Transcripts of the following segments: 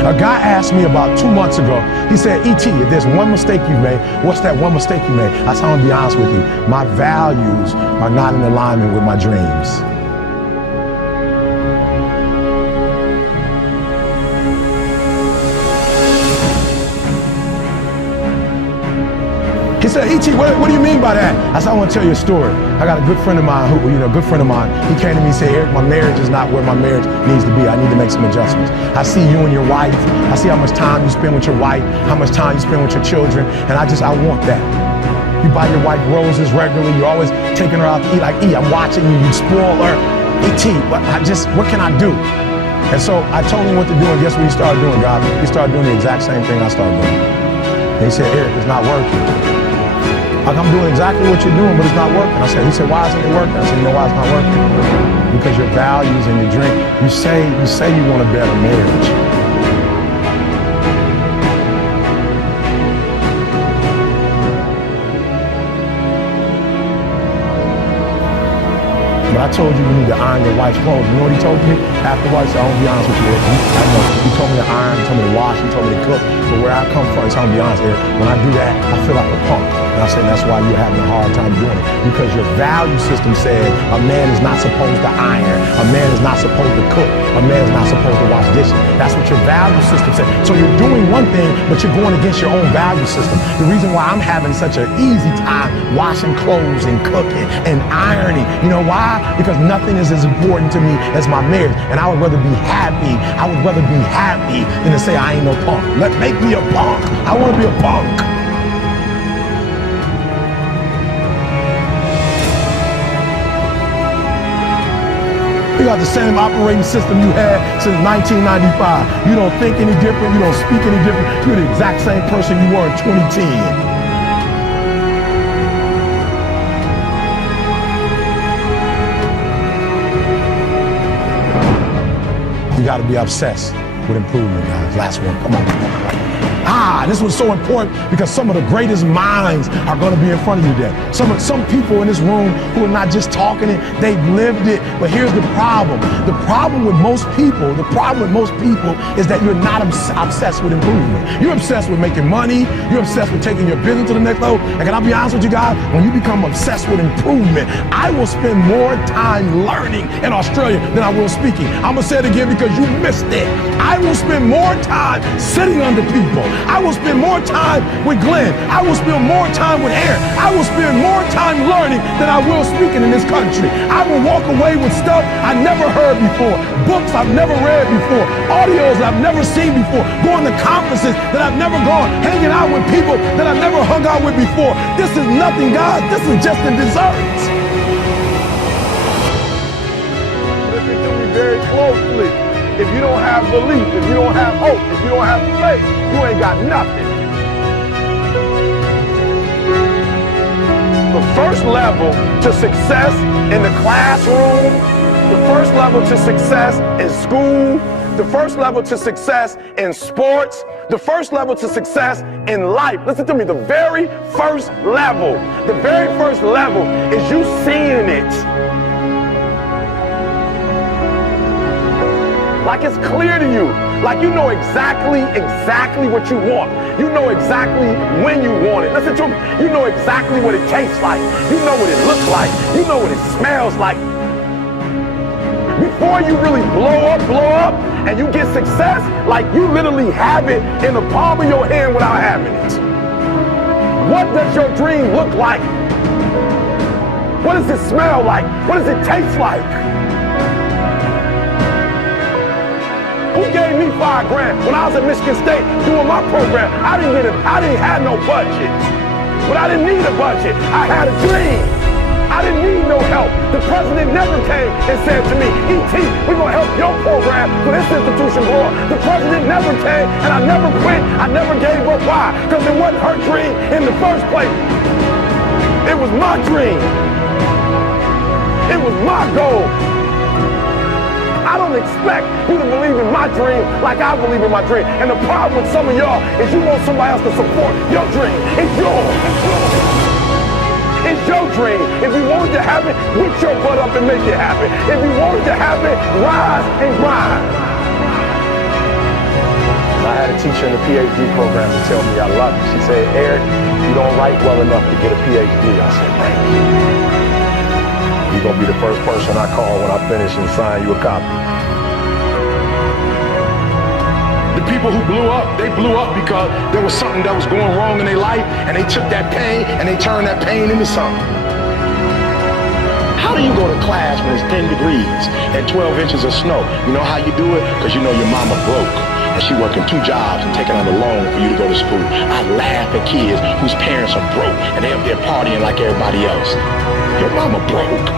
A guy asked me about 2 months ago, he said, E.T., if there's one mistake you made, what's that one mistake you made? I said, I'm gonna be honest with you. My values are not in alignment with my dreams. He said, E.T., what do you mean by that? I said, I want to tell you a story. I got a good friend of mine he came to me and said, Eric, my marriage is not where my marriage needs to be. I need to make some adjustments. I see you and your wife. I see how much time you spend with your wife, how much time you spend with your children, and I want that. You buy your wife roses regularly. You're always taking her out to eat. Like, I'm watching you. You spoil her. E.T., what can I do? And so I told him what to do, and guess what he started doing, God? He started doing the exact same thing I started doing. And he said, Eric, it's not working. Like, I'm doing exactly what you're doing, but it's not working. He said, why isn't it working? I said, you know why it's not working? Because your values and your dream, you say you want a better marriage. But I told you need to iron your wife's clothes. You know what he told me? Afterwards, I won't be honest with you, Eric. I know, he told me to iron, he told me to wash, he told me to cook. But where I come from, I'm gonna be honest, Eric, when I do that, I feel like a punk. And I said, that's why you're having a hard time doing it. Because your value system says a man is not supposed to iron. A man is not supposed to cook. A man is not supposed to wash dishes. That's what your value system says. So you're doing one thing, but you're going against your own value system. The reason why I'm having such an easy time washing clothes and cooking and ironing, you know why? Because nothing is as important to me as my marriage. And I would rather be happy. I would rather be happy than to say I ain't no punk. Make me a punk. I want to be a punk. You got the same operating system you had since 1995. You don't think any different. You don't speak any different. You're the exact same person you were in 2010. You got to be obsessed with improvement, guys. Last one. Come on. This was so important because some of the greatest minds are going to be in front of you today. Some people in this room who are not just talking it, they've lived it. But here's the problem. The problem with most people is that you're not obsessed with improvement. You're obsessed with making money. You're obsessed with taking your business to the next level. And can I be honest with you guys? When you become obsessed with improvement, I will spend more time learning in Australia than I will speaking. I'm going to say it again because you missed it. I will spend more time sitting under people. I will spend more time with Glenn. I will spend more time with Aaron. I will spend more time learning than I will speaking in this country. I will walk away with stuff I never heard before, books I've never read before, audios I've never seen before, going to conferences that I've never gone, hanging out with people that I've never hung out with before. This is nothing, guys. This is just a dessert. Listen to me very closely. If you don't have belief, if you don't have hope, if you don't have faith, you ain't got nothing. The first level to success in the classroom, the first level to success in school, the first level to success in sports, the first level to success in life. Listen to me, the very first level is you seeing it. Like it's clear to you, like you know exactly what you want. You know exactly when you want it. Listen to me, you know exactly what it tastes like. You know what it looks like. You know what it smells like. Before you really blow up, and you get success, like you literally have it in the palm of your hand without having it. What does your dream look like? What does it smell like? What does it taste like? Who gave me $5 grand when I was at Michigan State doing my program? I didn't have no budget, but I didn't need a budget. I had a dream. I didn't need no help. The president never came and said to me, E.T., we're gonna help your program for this institution grow up. The president never came, and I never quit. I never gave up. Why? Because it wasn't her dream in the first place. It was my dream. It was my goal. I don't expect you to believe in my dream like I believe in my dream. And the problem with some of y'all is you want somebody else to support your dream. It's yours. It's your dream. If you want it to happen, whip your butt up and make it happen. If you want it to happen, rise and grind. And I had a teacher in the PhD program to tell me I love it. She said, Eric, you don't write well enough to get a PhD. I said, thank you. You're going to be the first person I call when I finish and sign you a copy. The people who blew up, they blew up because there was something that was going wrong in their life, and they took that pain and they turned that pain into something. How do you go to class when it's 10 degrees and 12 inches of snow? You know how you do it? Because you know your mama broke and she working 2 jobs and taking out a loan for you to go to school. I laugh at kids whose parents are broke and they up there partying like everybody else. Your mama broke.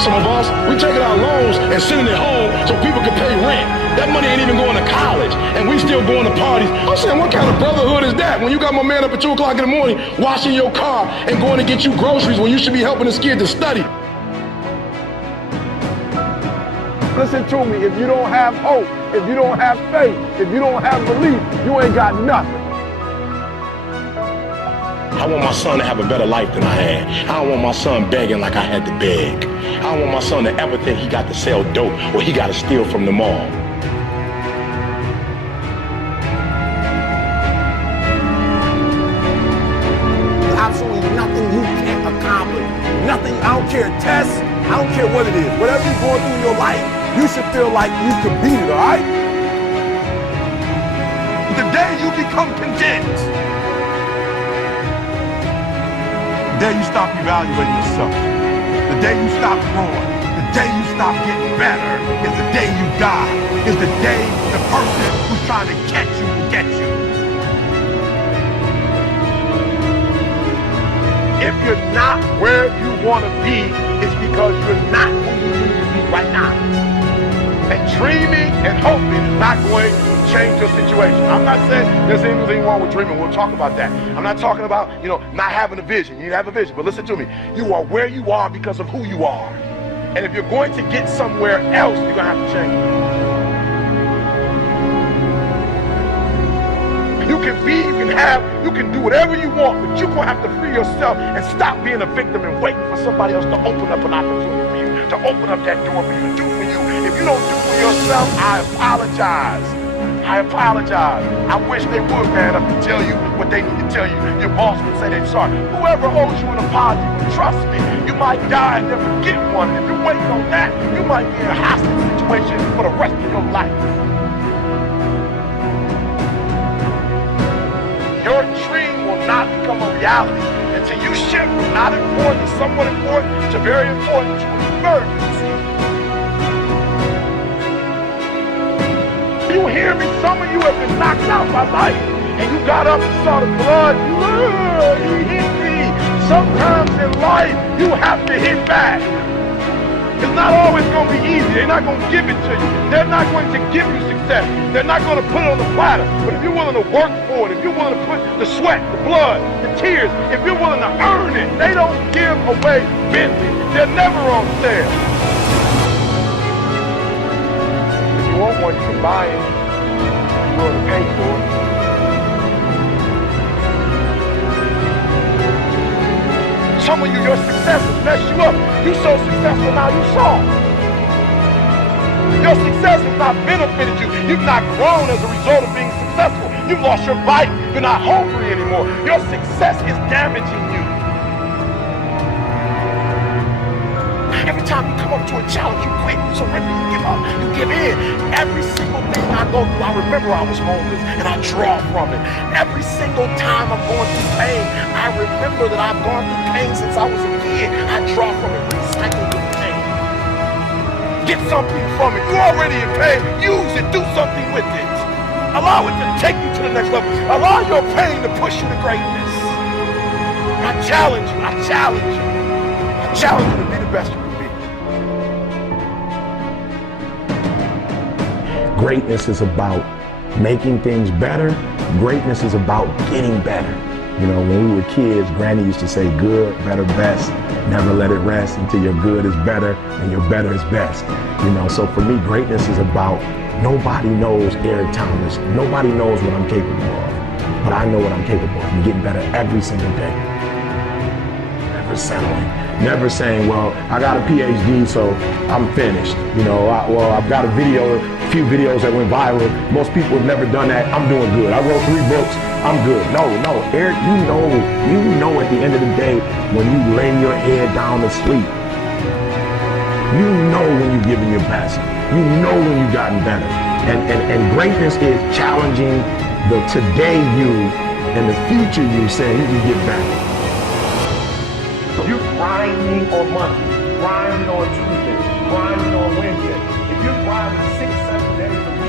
Some of us, we taking our loans and sending it home so people can pay rent. That money ain't even going to college, and we still going to parties. I'm saying, what kind of brotherhood is that? When you got my man up at 2 o'clock in the morning, washing your car and going to get you groceries when you should be helping this kid to study. Listen to me, if you don't have hope, if you don't have faith, if you don't have belief, you ain't got nothing. I want my son to have a better life than I had. I don't want my son begging like I had to beg. I don't want my son to ever think he got to sell dope or he got to steal from the mall. Absolutely nothing you can't accomplish. Nothing, I don't care, tests, I don't care what it is. Whatever you're going through in your life, you should feel like you could beat it, all right? The day you become content, the day you stop evaluating yourself, the day you stop growing, the day you stop getting better is the day you die, is the day the person who's trying to catch you will get you. If you're not where you want to be, it's because you're not who you need to be right now. And dreaming and hoping is not going to change your situation. I'm not saying there's anything wrong with dreaming. We'll talk about that. I'm not talking about, not having a vision. You need to have a vision. But listen to me. You are where you are because of who you are. And if you're going to get somewhere else, you're going to have to change. You can do whatever you want, but you're going to have to free yourself and stop being a victim and waiting for somebody else to open up an opportunity for you, to open up that door for you to do for you. If you don't do for yourself, I apologize. I apologize. I wish they would man up and tell you what they need to tell you. Your boss would say they're sorry. Whoever owes you an apology, trust me, you might die and never get one. If you're waiting on that, you might be in a hostage situation for the rest of your life. Your dream will not become a reality until you shift from not important to somewhat important to very important to an emergency. You hear me? Some of you have been knocked out by life and you got up and saw the blood. You hit me. Sometimes in life you have to hit back. It's not always going to be easy. They're not going to give it to you. They're not going to give you success. They're not going to put it on the platter. But if you're willing to work for it, if you're willing to put the sweat, the blood, the tears, if you're willing to earn it, they don't give away Bentley. They're never on sale. If you want one, you can buy it. You're willing to pay for it. Some of you, your success has messed you up. You're so successful now, you soft. Your success has not benefited you. You've not grown as a result of being successful. You've lost your bite. You're not hungry anymore. Your success is damaging you. Every time you come up to a challenge, you quit, you surrender, you give up, you give in. Every single thing I go through, I remember I was homeless and I draw from it. Every single time I'm going through pain, I remember that I've gone through pain since I was a kid. I draw from it, recycle the pain. Get something from it. You're already in pain. Use it, do something with it. Allow it to take you to the next level. Allow your pain to push you to greatness. I challenge you, I challenge you. I challenge you to be the best you can be. Greatness is about making things better. Greatness is about getting better. When we were kids, Granny used to say good, better, best. Never let it rest until your good is better and your better is best. So for me, greatness is about nobody knows Eric Thomas. Nobody knows what I'm capable of. But I know what I'm capable of. I'm getting better every single day. Never settling. Never saying, well, I got a PhD, so I'm finished. I've got a video few videos that went viral. Most people have never done that. I'm doing good. I wrote 3 books. I'm good. No, Eric, you know at the end of the day, when you lay your head down to sleep, you know when you're giving your best. You know when you've gotten better. And greatness is challenging the today you and the future you, saying you can get better. So you're grinding on Monday, grinding on Tuesday, grinding on Wednesday. If you're grinding 6, 7 days a week,